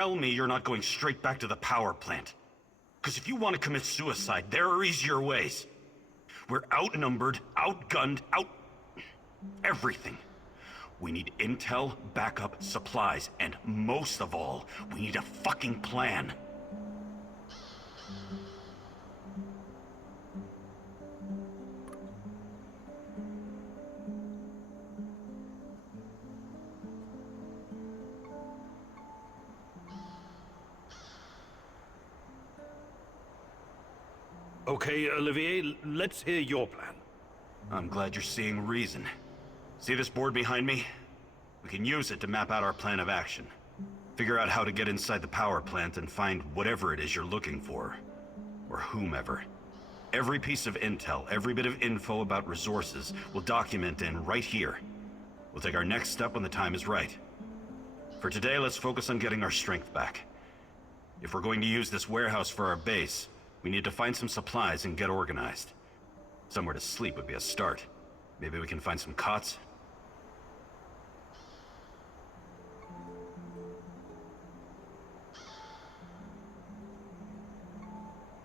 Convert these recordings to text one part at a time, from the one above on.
tell me you're not going straight back to the power plant. Because if you want to commit suicide, there are easier ways. We're outnumbered, outgunned, everything. We need intel, backup, supplies, and most of all, we need a fucking plan. Okay, Olivier, let's hear your plan. I'm glad you're seeing reason. See this board behind me? We can use it to map out our plan of action. Figure out how to get inside the power plant and find whatever it is you're looking for. Or whomever. Every piece of intel, every bit of info about resources, we'll document in right here. We'll take our next step when the time is right. For today, let's focus on getting our strength back. If we're going to use this warehouse for our base, we need to find some supplies and get organized. Somewhere to sleep would be a start. Maybe we can find some cots?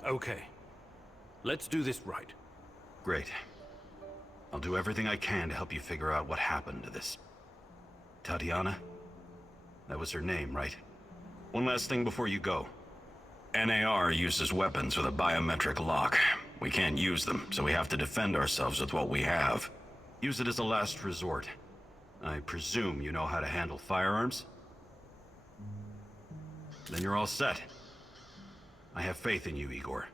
Okay. Let's do this right. Great. I'll do everything I can to help you figure out what happened to this... Tatiana? That was her name, right? One last thing before you go. NAR uses weapons with a biometric lock. We can't use them, so we have to defend ourselves with what we have. Use it as a last resort. I presume you know how to handle firearms? Then you're all set. I have faith in you, Igor.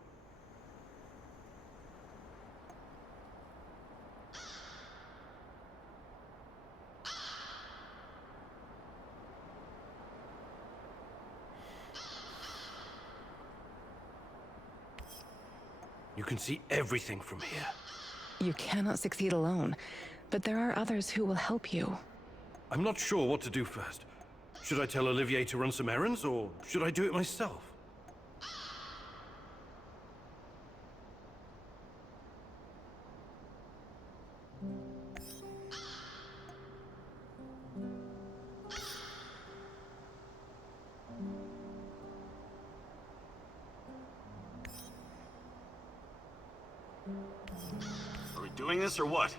You can see everything from here. You cannot succeed alone, but there are others who will help you. I'm not sure what to do first. Should I tell Olivier to run some errands, or should I do it myself? Are we doing this or what?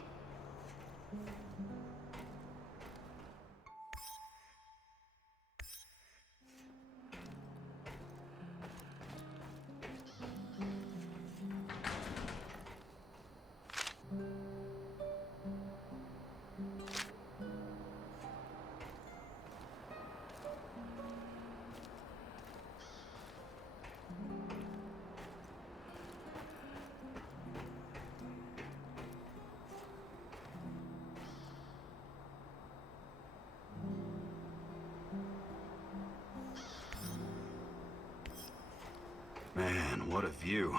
Man, what a view.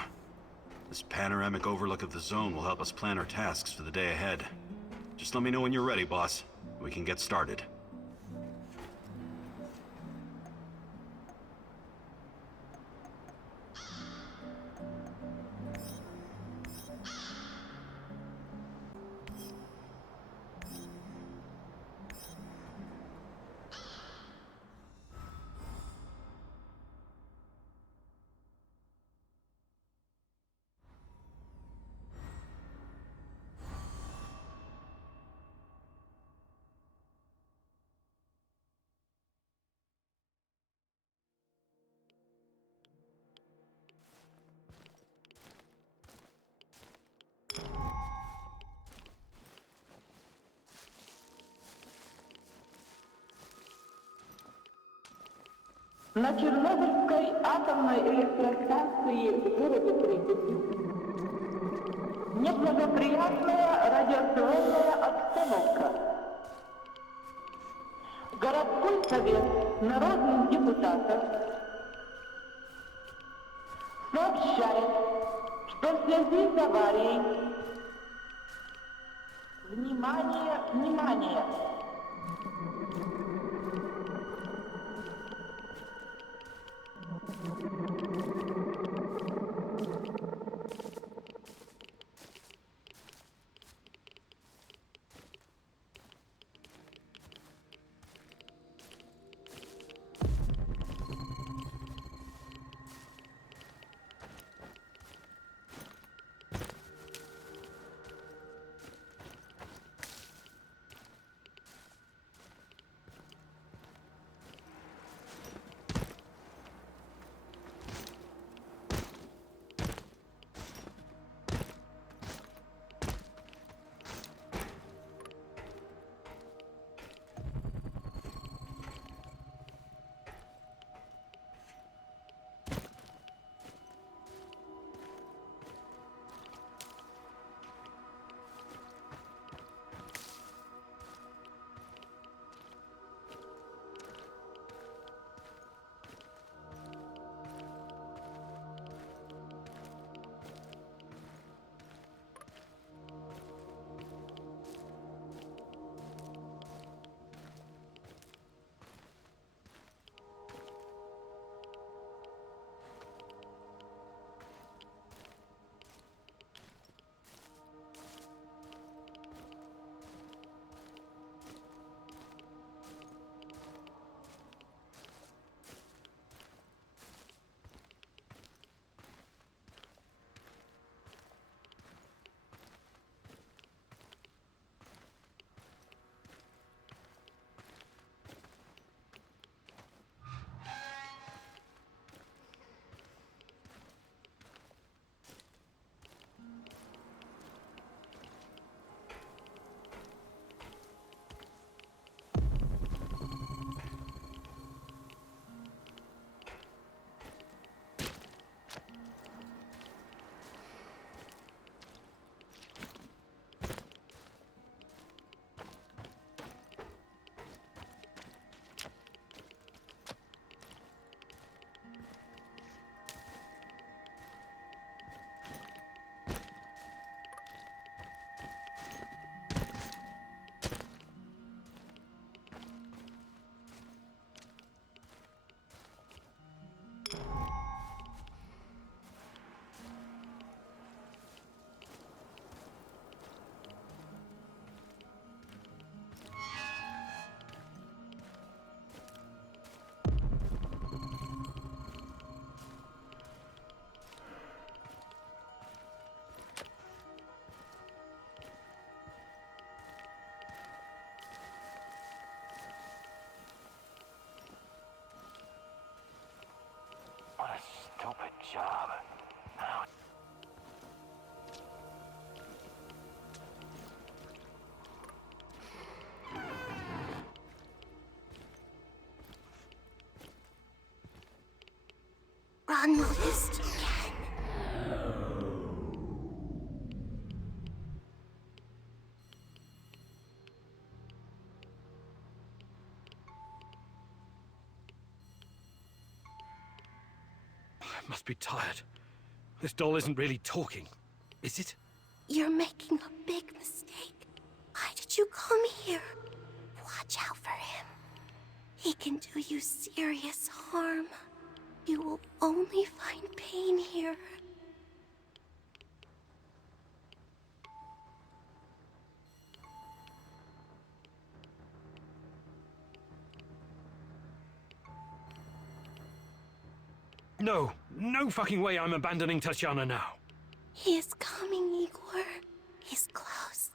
This panoramic overlook of the zone will help us plan our tasks for the day ahead. Just let me know when you're ready, boss. We can get started. На Чернобыльской атомной электростанции в городе Припяти неблагоприятная радиационная обстановка. Городской совет народных депутатов сообщает, что в связи с аварией внимание, внимание! job. Now Ron noticed again. I must be tired. This doll isn't really talking, is it? You're making a big mistake. Why did you come here? Watch out for him. He can do you serious harm. You will only find pain here. No, no fucking way I'm abandoning Tatiana now. He is coming, Igor. He's close.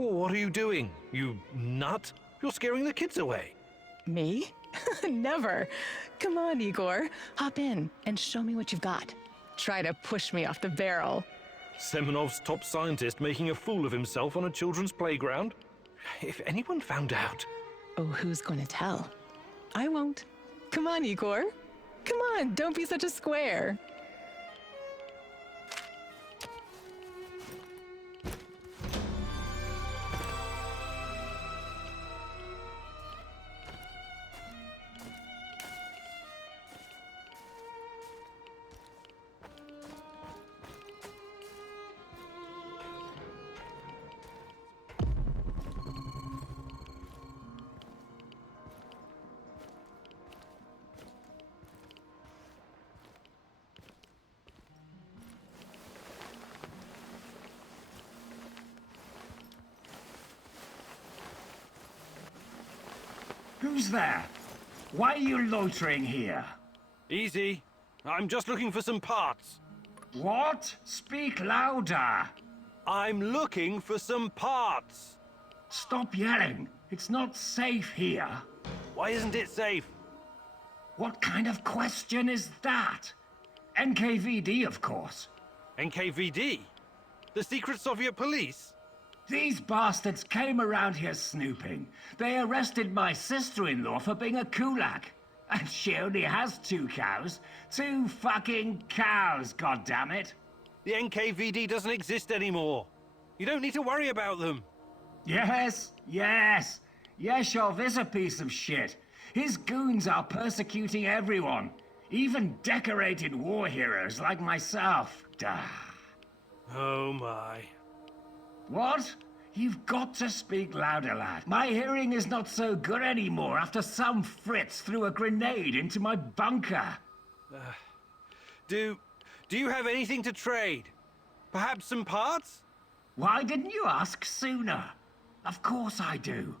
Well, what are you doing, you nut? You're scaring the kids away. Me? Never. Come on, Igor. Hop in and show me what you've got. Try to push me off the barrel. Semenov's top scientist making a fool of himself on a children's playground? If anyone found out... Oh, who's going to tell? I won't. Come on, Igor. Come on, don't be such a square. Who's there? Why are you loitering here? Easy. I'm just looking for some parts. What? Speak louder. I'm looking for some parts. Stop yelling. It's not safe here. Why isn't it safe? What kind of question is that? NKVD, of course. NKVD? The secret Soviet police? These bastards came around here snooping. They arrested my sister-in-law for being a kulak. And she only has 2 cows. 2 fucking cows, goddammit. The NKVD doesn't exist anymore. You don't need to worry about them. Yes, yes. Yeshov is a piece of shit. His goons are persecuting everyone. Even decorated war heroes like myself. Duh. Oh my. What? You've got to speak louder, lad. My hearing is not so good anymore after some Fritz threw a grenade into my bunker. Do you have anything to trade? Perhaps some parts? Why didn't you ask sooner? Of course I do.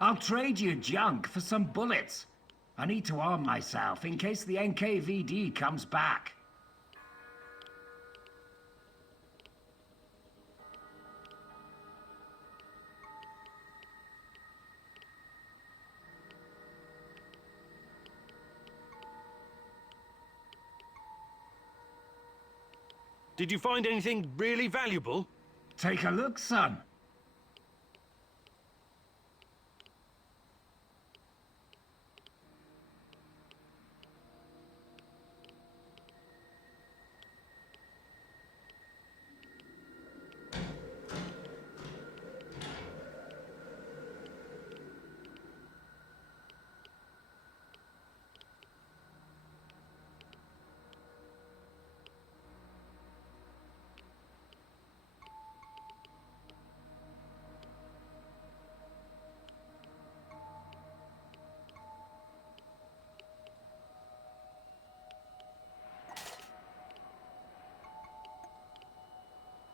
I'll trade you junk for some bullets. I need to arm myself in case the NKVD comes back. Did you find anything really valuable? Take a look, son.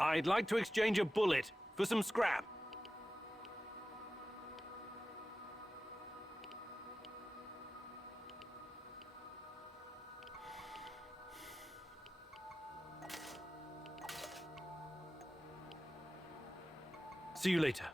I'd like to exchange a bullet for some scrap. See you later.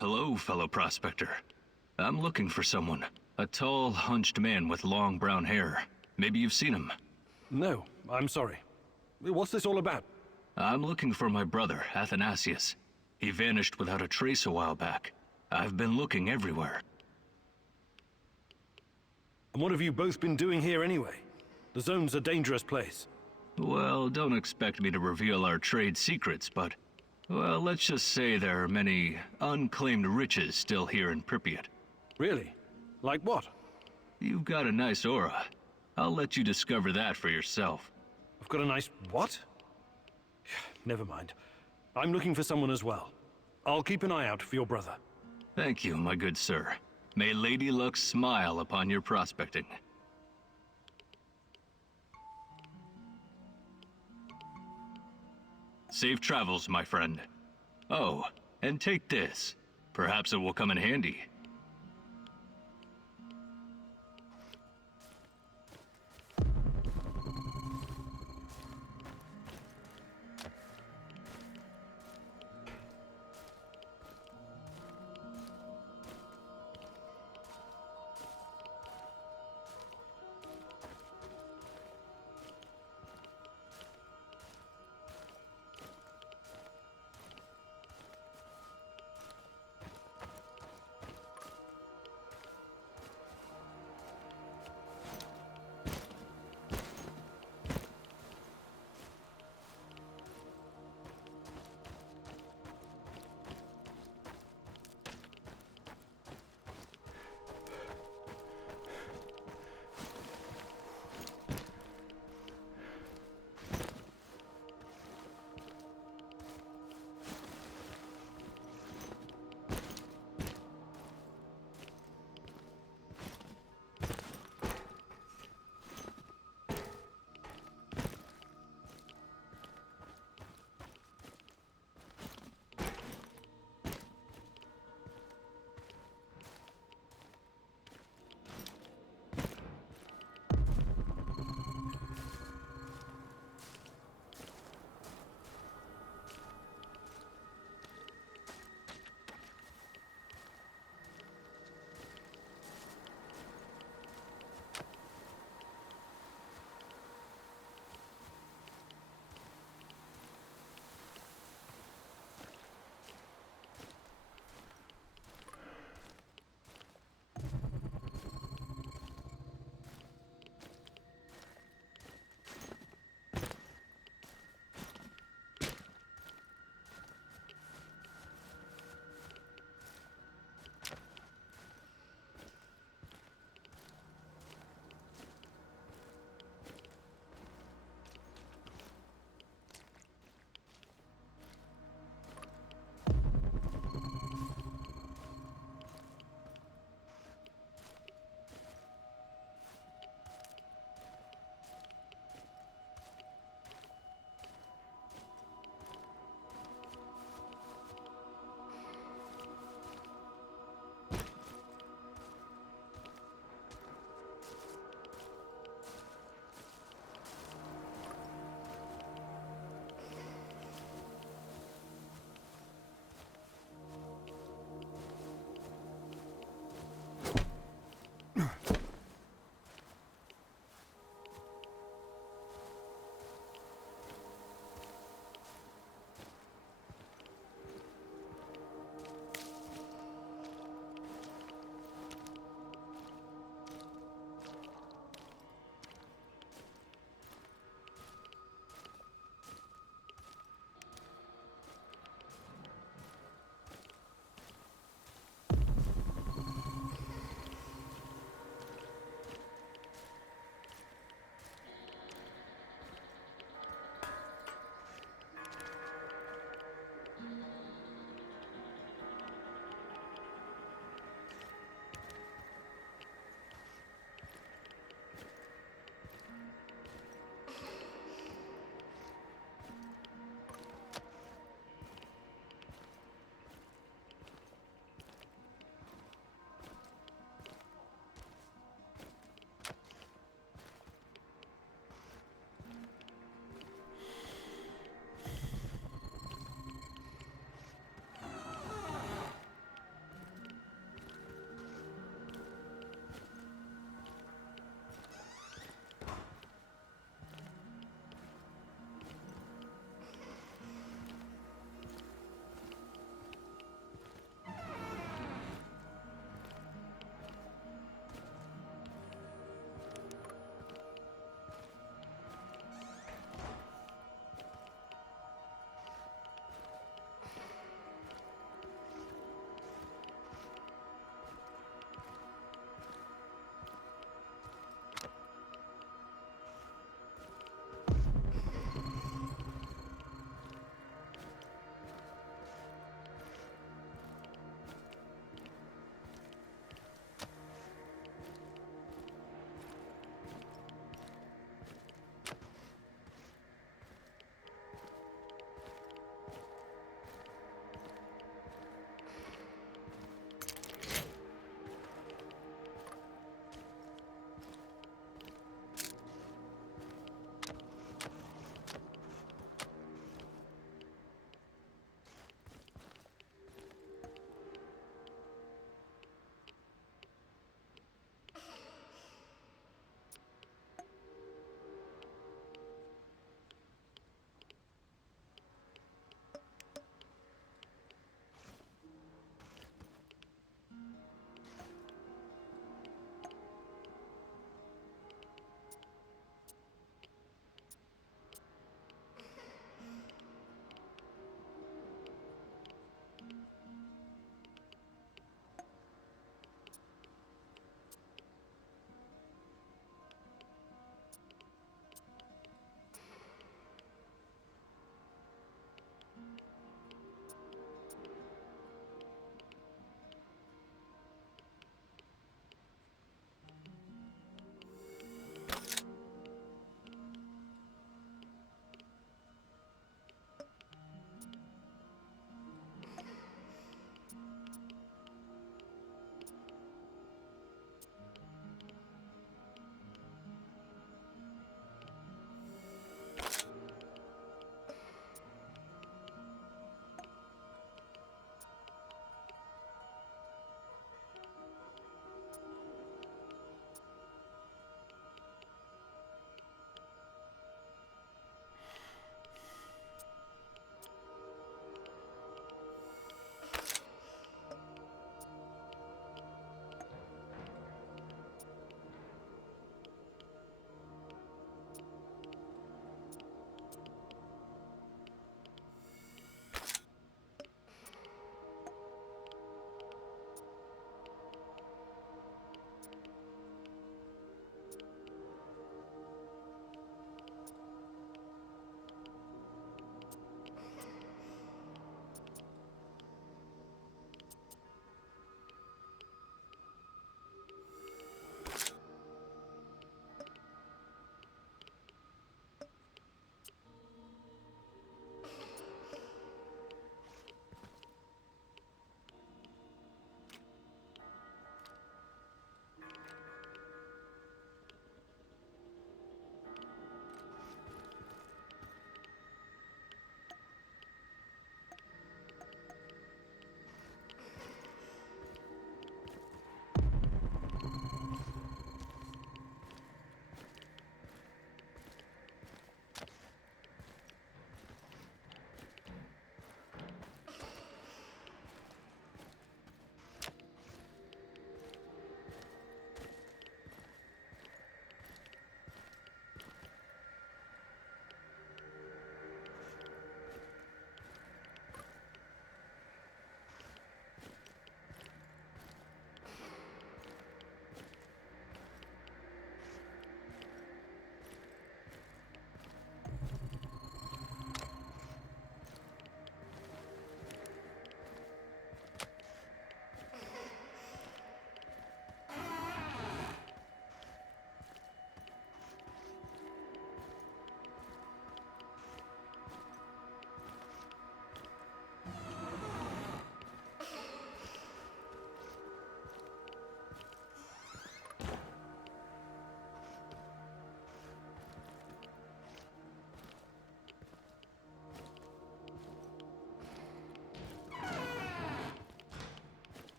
Hello, fellow prospector. I'm looking for someone. A tall, hunched man with long brown hair. Maybe you've seen him. No, I'm sorry. What's this all about? I'm looking for my brother, Athanasius. He vanished without a trace a while back. I've been looking everywhere. And what have you both been doing here anyway? The zone's a dangerous place. Well, don't expect me to reveal our trade secrets, but... well, let's just say there are many unclaimed riches still here in Pripyat. Really? Like what? You've got a nice aura. I'll let you discover that for yourself. I've got a nice what? Never mind. I'm looking for someone as well. I'll keep an eye out for your brother. Thank you, my good sir. May Lady Luck smile upon your prospecting. Safe travels, my friend. Oh, and take this. Perhaps it will come in handy.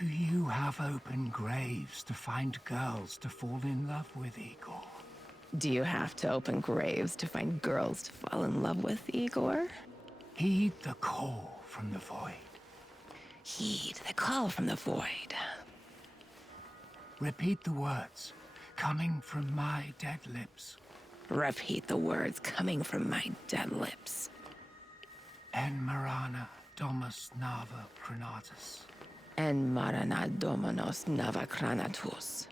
Do you have open graves to find girls to fall in love with, Igor? Do you have to open graves to find girls to fall in love with, Igor? Heed the call from the void. Heed the call from the void. Repeat the words coming from my dead lips. Repeat the words coming from my dead lips. En Marana Domus Nava Cronatus. En marana dominos nava cranatus.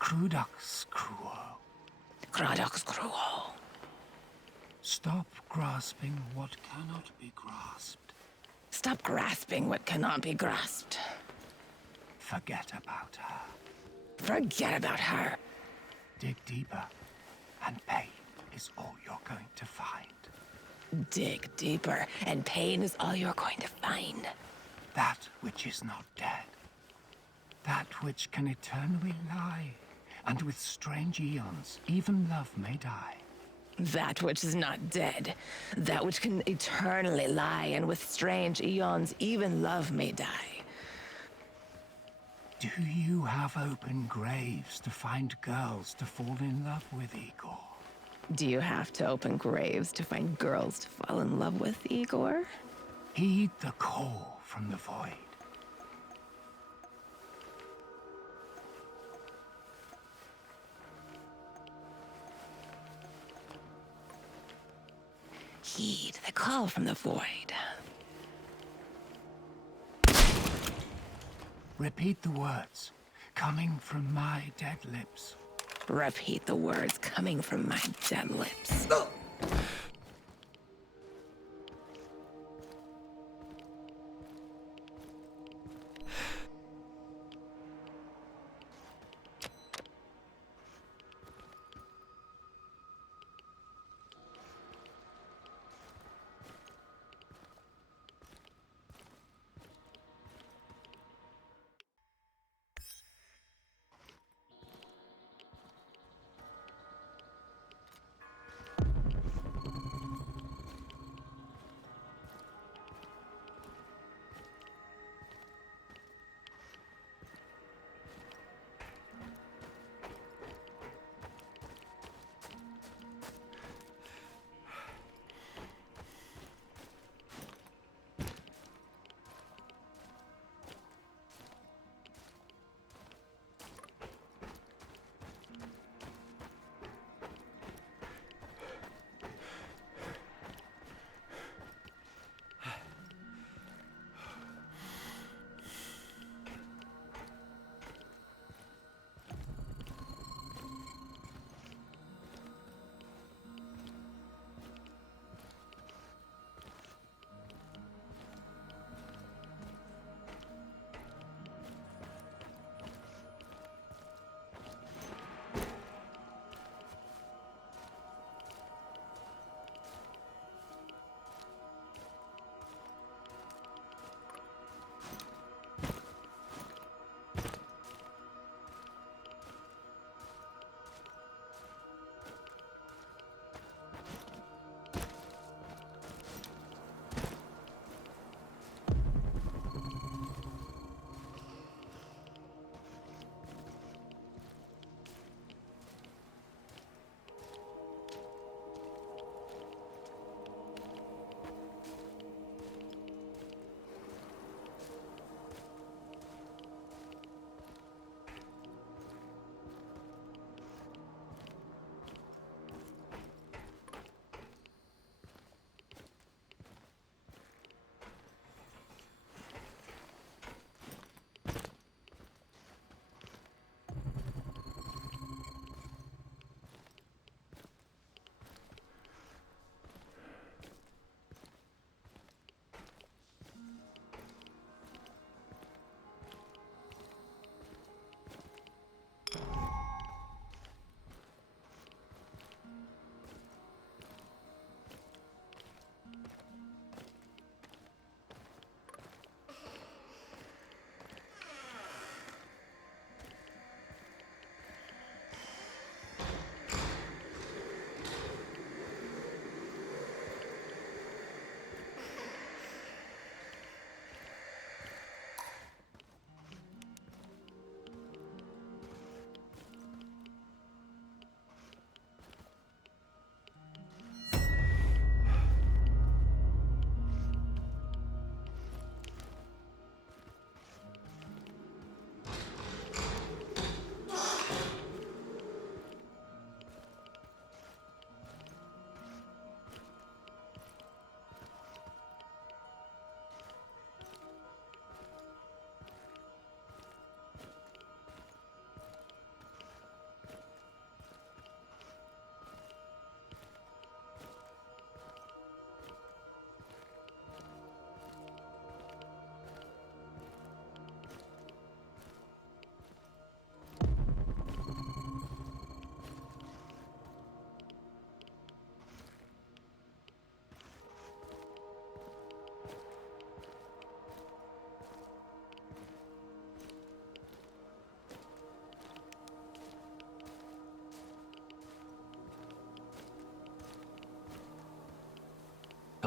Crudux Cruo. Gradox cruo. Stop grasping what cannot be grasped. Stop grasping what cannot be grasped. Forget about her. Forget about her. Dig deeper, and pain is all you're going to find. Dig deeper, and pain is all you're going to find. That which is not dead. That which can eternally lie, and with strange eons, even love may die. That which is not dead. That which can eternally lie, and with strange eons, even love may die. Do you have open graves to find girls to fall in love with, Igor? Do you have to open graves to find girls to fall in love with, Igor? Heed the call from the void. Heed the call from the void. Repeat the words coming from my dead lips. Repeat the words coming from my dead lips.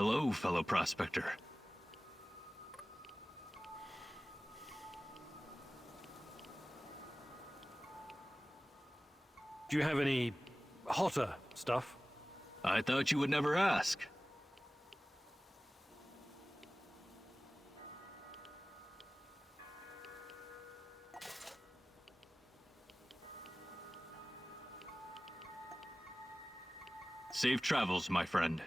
Hello, fellow prospector. Do you have any hotter stuff? I thought you would never ask. Safe travels, my friend.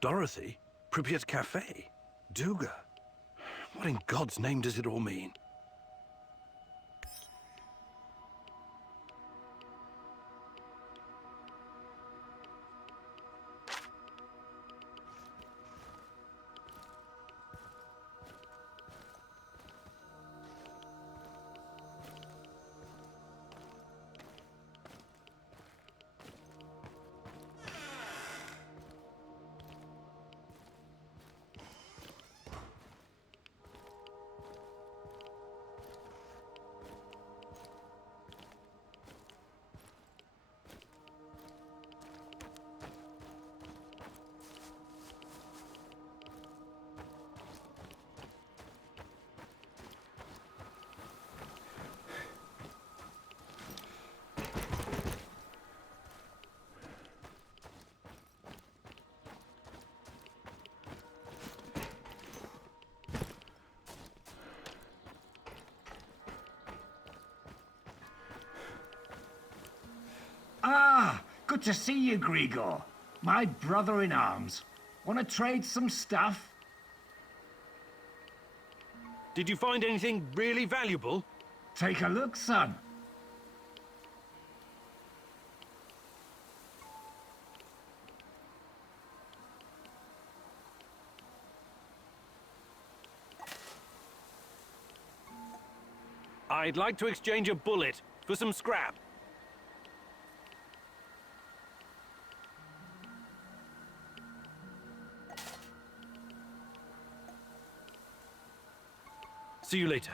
Dorothy? Pripyat Cafe? Duga? What in God's name does it all mean? Ah, good to see you, Grigor. My brother in arms. Want to trade some stuff? Did you find anything really valuable? Take a look, son. I'd like to exchange a bullet for some scrap. See you later.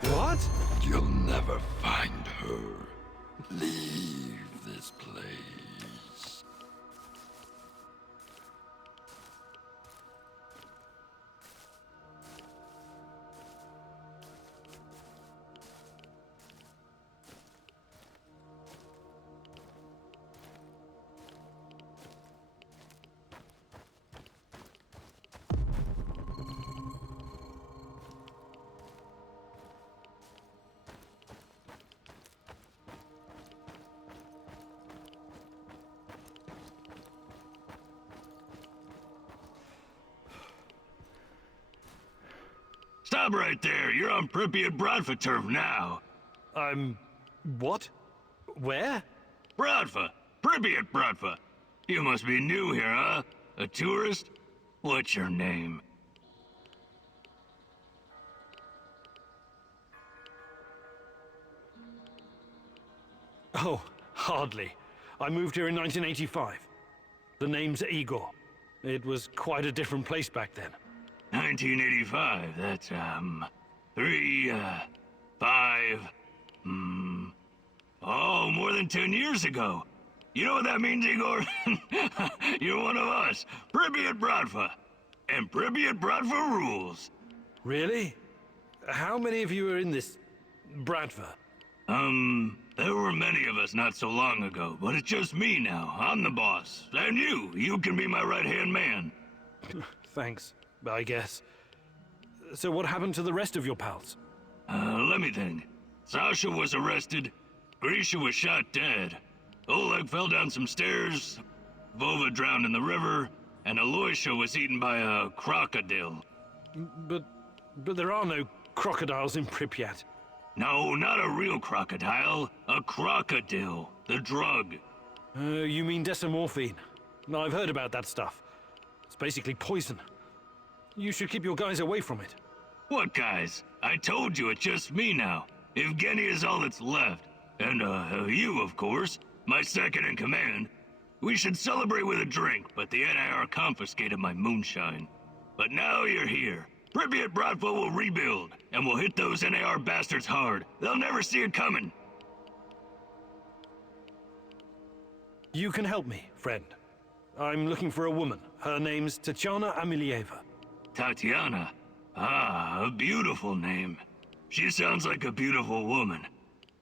What? You'll never find her. Leave this place. Stop right there. You're on Pripyat Bratva turf now. What? Where? Bratva. Pripyat Bratva. You must be new here, huh? A tourist? What's your name? Oh, hardly. I moved here in 1985. The name's Igor. It was quite a different place back then. 1985. That's, more than 10 years ago. You know what that means, Igor? You're one of us. Pripyat Bratva. And Pripyat Bratva rules. Really? How many of you are in this Bratva? There were many of us not so long ago, but it's just me now. I'm the boss. And you can be my right-hand man. Thanks, I guess. So what happened to the rest of your pals? Let me think. Sasha was arrested. Grisha was shot dead. Oleg fell down some stairs. Vova drowned in the river. And Aloysia was eaten by a crocodile. But there are no crocodiles in Pripyat. No, not a real crocodile. A crocodile. The drug. You mean decimorphine? No, I've heard about that stuff. It's basically poison. You should keep your guys away from it. What guys? I told you it's just me now. Evgeny is all that's left. And, you, of course. My second in command. We should celebrate with a drink, but the NIR confiscated my moonshine. But now you're here. Pripyat Bratva will rebuild, and we'll hit those NAR bastards hard. They'll never see it coming. You can help me, friend. I'm looking for a woman. Her name's Tatiana Amelieva. Tatiana? Ah, a beautiful name. She sounds like a beautiful woman.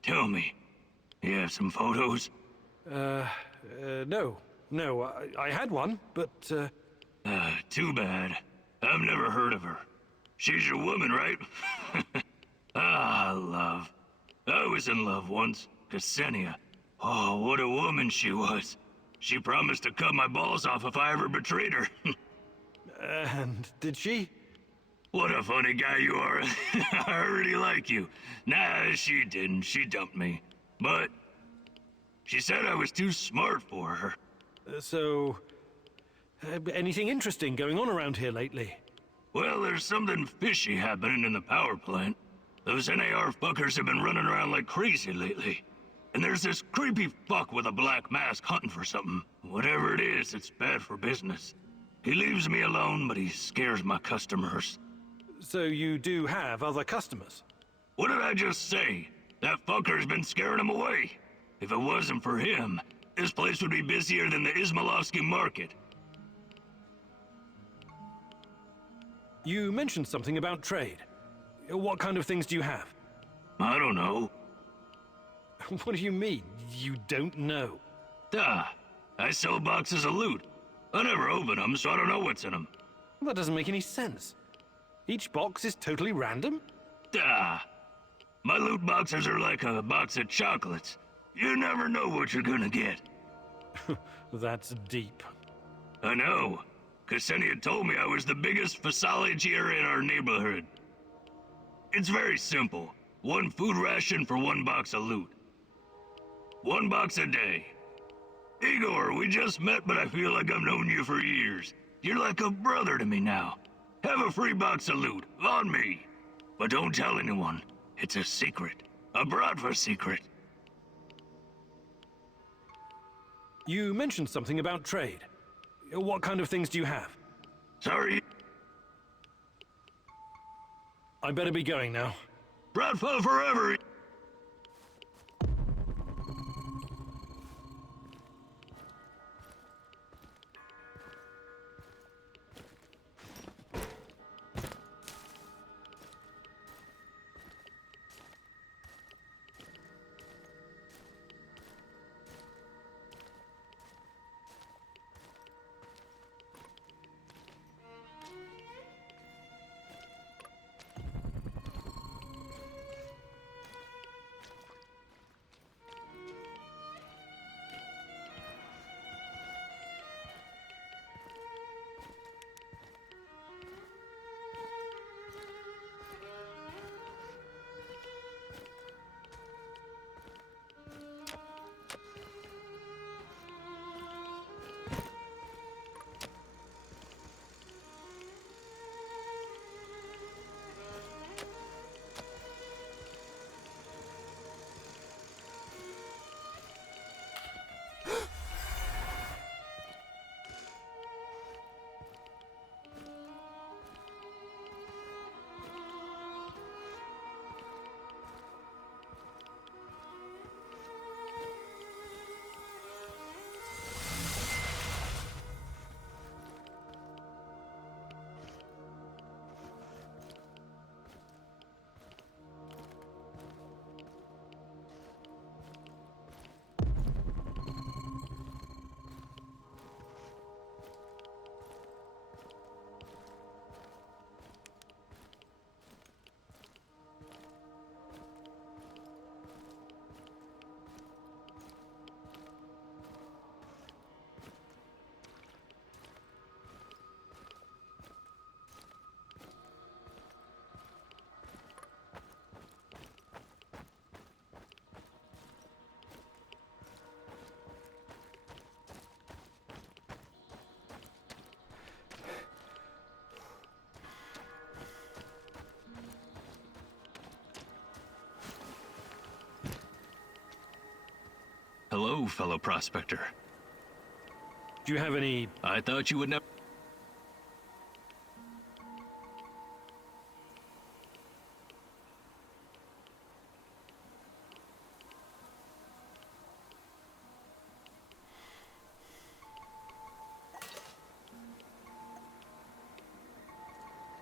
Tell me, you have some photos? No. I had one, but, Too bad. I've never heard of her. She's your woman, right? Love. I was in love once. Ksenia. Oh, what a woman she was. She promised to cut my balls off if I ever betrayed her. and did she? What a funny guy you are. I already like you. Nah, she didn't. She dumped me. But she said I was too smart for her. Anything interesting going on around here lately? Well, there's something fishy happening in the power plant. Those NAR fuckers have been running around like crazy lately. And there's this creepy fuck with a black mask hunting for something. Whatever it is, it's bad for business. He leaves me alone, but he scares my customers. So you do have other customers? What did I just say? That fucker's been scaring them away. If it wasn't for him, this place would be busier than the Izmailovsky market. You mentioned something about trade. What kind of things do you have? I don't know. What do you mean, you don't know? I sell boxes of loot. I never open them, so I don't know what's in them. That doesn't make any sense. Each box is totally random? My loot boxes are like a box of chocolates. You never know what you're gonna get. That's deep. I know. Ksenia told me I was the biggest phassologier in our neighborhood. It's very simple. One food ration for one box of loot. 1 box a day. Igor, we just met, but I feel like I've known you for years. You're like a brother to me now. Have a free box of loot, on me. But don't tell anyone. It's a secret. A Bratva secret. You mentioned something about trade. What kind of things do you have? Sorry, I better be going now. Bradford forever! Hello, fellow prospector. Do you have any... I thought you would never...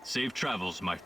Safe travels, my...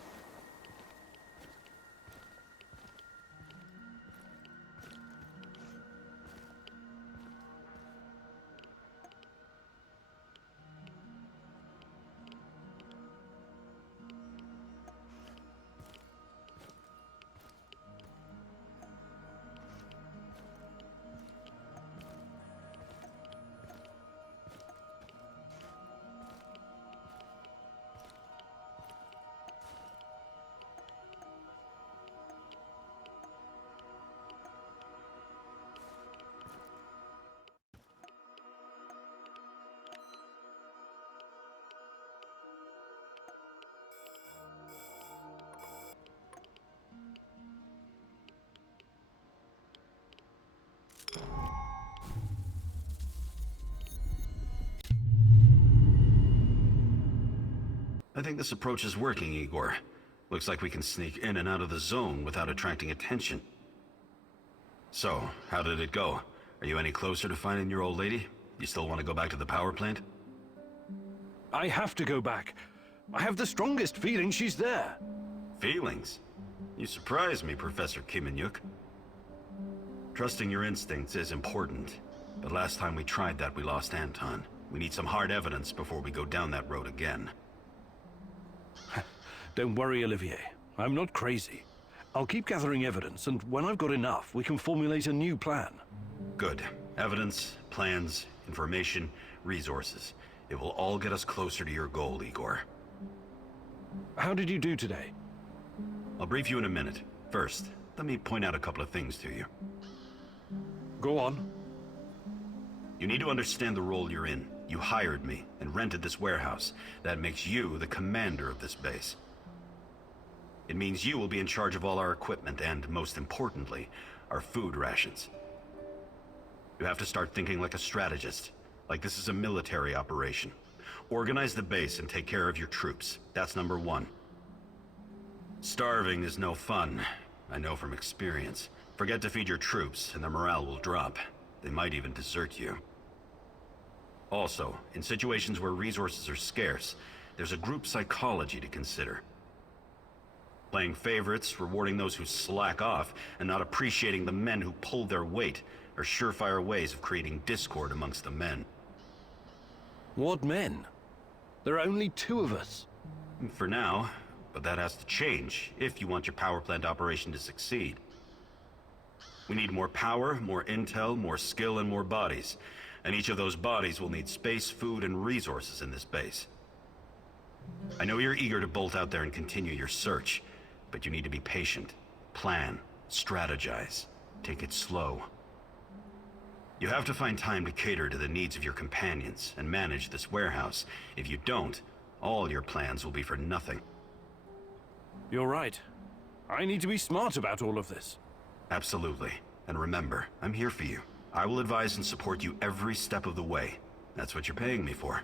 I think this approach is working, Igor. Looks like we can sneak in and out of the zone without attracting attention. So, how did it go? Are you any closer to finding your old lady? You still want to go back to the power plant? I have to go back. I have the strongest feeling she's there. Feelings? You surprise me, Professor Kimanyuk. Trusting your instincts is important, but last time we tried that, we lost Anton. We need some hard evidence before we go down that road again. Don't worry, Olivier. I'm not crazy. I'll keep gathering evidence, and when I've got enough, we can formulate a new plan. Good. Evidence, plans, information, resources. It will all get us closer to your goal, Igor. How did you do today? I'll brief you in a minute. First, let me point out a couple of things to you. Go on. You need to understand the role you're in. You hired me and rented this warehouse. That makes you the commander of this base. It means you will be in charge of all our equipment and, most importantly, our food rations. You have to start thinking like a strategist, like this is a military operation. Organize the base and take care of your troops. That's number one. Starving is no fun. I know from experience. Forget to feed your troops, and their morale will drop. They might even desert you. Also, in situations where resources are scarce, there's a group psychology to consider. Playing favorites, rewarding those who slack off, and not appreciating the men who pull their weight are surefire ways of creating discord amongst the men. What men? There are only 2 of us. For now, but that has to change if you want your power plant operation to succeed. We need more power, more intel, more skill, and more bodies. And each of those bodies will need space, food, and resources in this base. I know you're eager to bolt out there and continue your search, but you need to be patient, plan, strategize, take it slow. You have to find time to cater to the needs of your companions and manage this warehouse. If you don't, all your plans will be for nothing. You're right. I need to be smart about all of this. Absolutely. And remember, I'm here for you. I will advise and support you every step of the way. That's what you're paying me for.